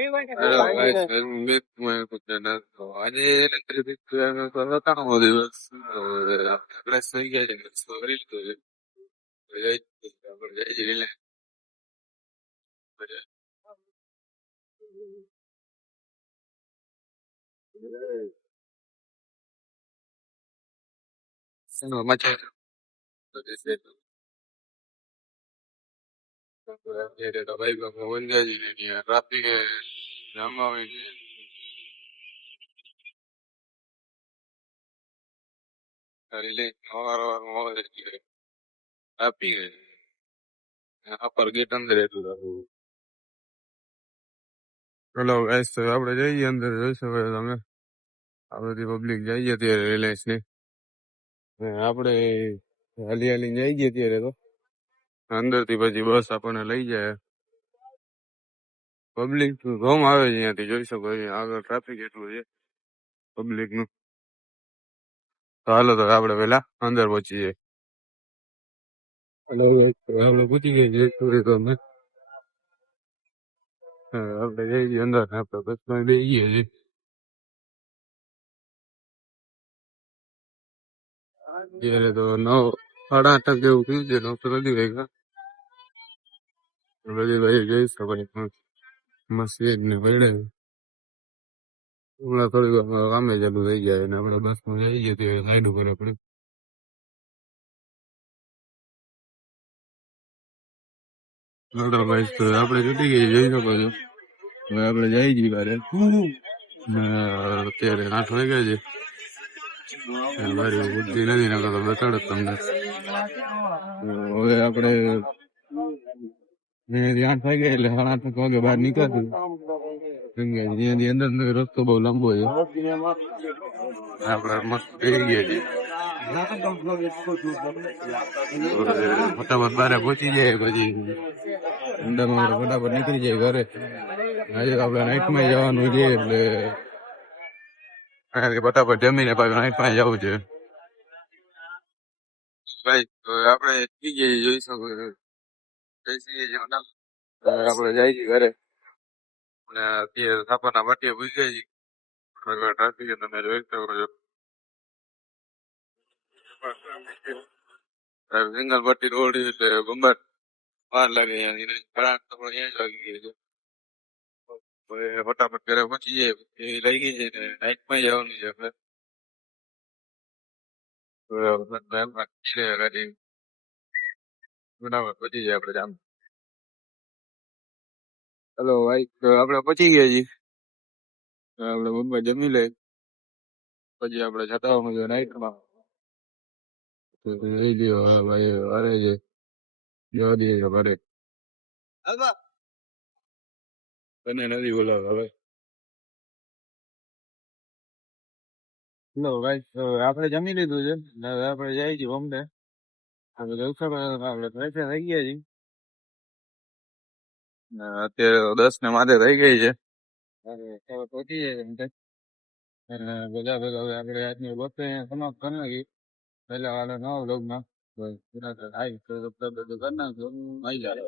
Hello guys, welcome back to my YouTube channel. તો આજે electric સત્તાણુંમો દિવસ પ્લસ થઈ ગયા છે કરી લીધું છે આપણે જઈ રિલાયન્સ મજા ભાઈ વનગાજી ટ્રાફિક જામમાં હોય છે રિલાયન્સ અવારનવાર ટ્રાફિક અપર ગેટ અંદર એટલું રાખવું. ચલો ગાઈસ તો આપણે જઈએ અંદર જોઈ શકો છો તમે આ બધી પબ્લિક જઈએ ત્યારે રિલાયન્સ ની આપણે હાલી હાલી જઈએ ત્યારે તો અંદર થી પછી બસ આપણને લઈ જાય. પબ્લિક ઘઉં આવે છે અહીંયાથી જોઈ શકો છો આગળ ટ્રાફિક એટલું છે પબ્લિક નું. તો હાલો તો આપણે પેલા અંદર પહોંચી જઈએ. હલો આપણે પૂછી ગઈ તો અમે આપણે જઈ છીએ અંદર આપણે બસમાં જઈએ છીએ. ત્યારે તો 9:30 જેવું થયું છે 9 નથી વાગ્યા. બધી ભાઈ જઈ શકો મસ્જિદ ને પડે હમણાં થોડીક વાર કામે ચાલુ થઈ જાય અને આપણે બસમાં જઈએ તો સાઈડ ઉપર આપણે ભાઈ તો આપણે છૂટી ગઈ જોઈ શકો છો. હવે આપણે જઈ છીએ બારે અત્યારે 8 વાગ્યા છે. મારી બુદ્ધિ નથી નાખતો બતાડો તમને. હવે આપણે 8 વાગ્યા એટલે 8:30 વાગે બહાર નીકળશું. ત્યાંથી અંદર રસ્તો બહુ લાંબો છે. આપણે મસ્ત થઈ ગયા છીએ ફટાફટ બારે પહોંચી જાય પછી અંદરમાં ફટાફટ નીકળી જાય ઘરે. આજે આપણે નાઇટમાં જવાનું છે એટલે ફટાફટ જમીને પાછું નાઇટમાં જવું છે. ભાઈ આપણે જોઈ શકો આપણે જાય છીએ ઘરે અને અત્યારે થાપાના પાટીએ પૂછાય છે ટ્રાફિક તમે જોઈ શકો છો. સિંગલ પટ્ટી રોડ એટલે ગંબર વાર લાગે અહીંયા જ વાગી ગઈ છે. ફટાફટ ઘરે પહોંચી જાય એવી લઈ ગઈ છે નાઇટમાં જવાનું છે આપણે. ફટાફટ પહોંચી જાય આપણે જામ. હલો ભાઈ તો આપણે પહોંચી ગયા છીએ. આપણે મુંબઈ જમી લઈ પછી આપણે જતા હોય નાઇટમાં લઈ લ્યો. હા ભાઈ અરે છે જવા દઈએ ઘરે તને નથી બોલાવતા હવે. લો ભાઈ આપણે જમી લીધું છે હવે આપણે જાય છીએ બોમ્બે. આપણે ફ્રેશ થઈ ગયા છીએ અત્યારે 10 ને માથે થઈ ગઈ છે. પહોંચી જાય બધા ભેગા હવે આપણે આજની વસ્તુ સમાપ્ત કરી નાખી. પહેલા વાળા નવા બ્લોગમાં બધું કરી નાખ્યું આવી જાય.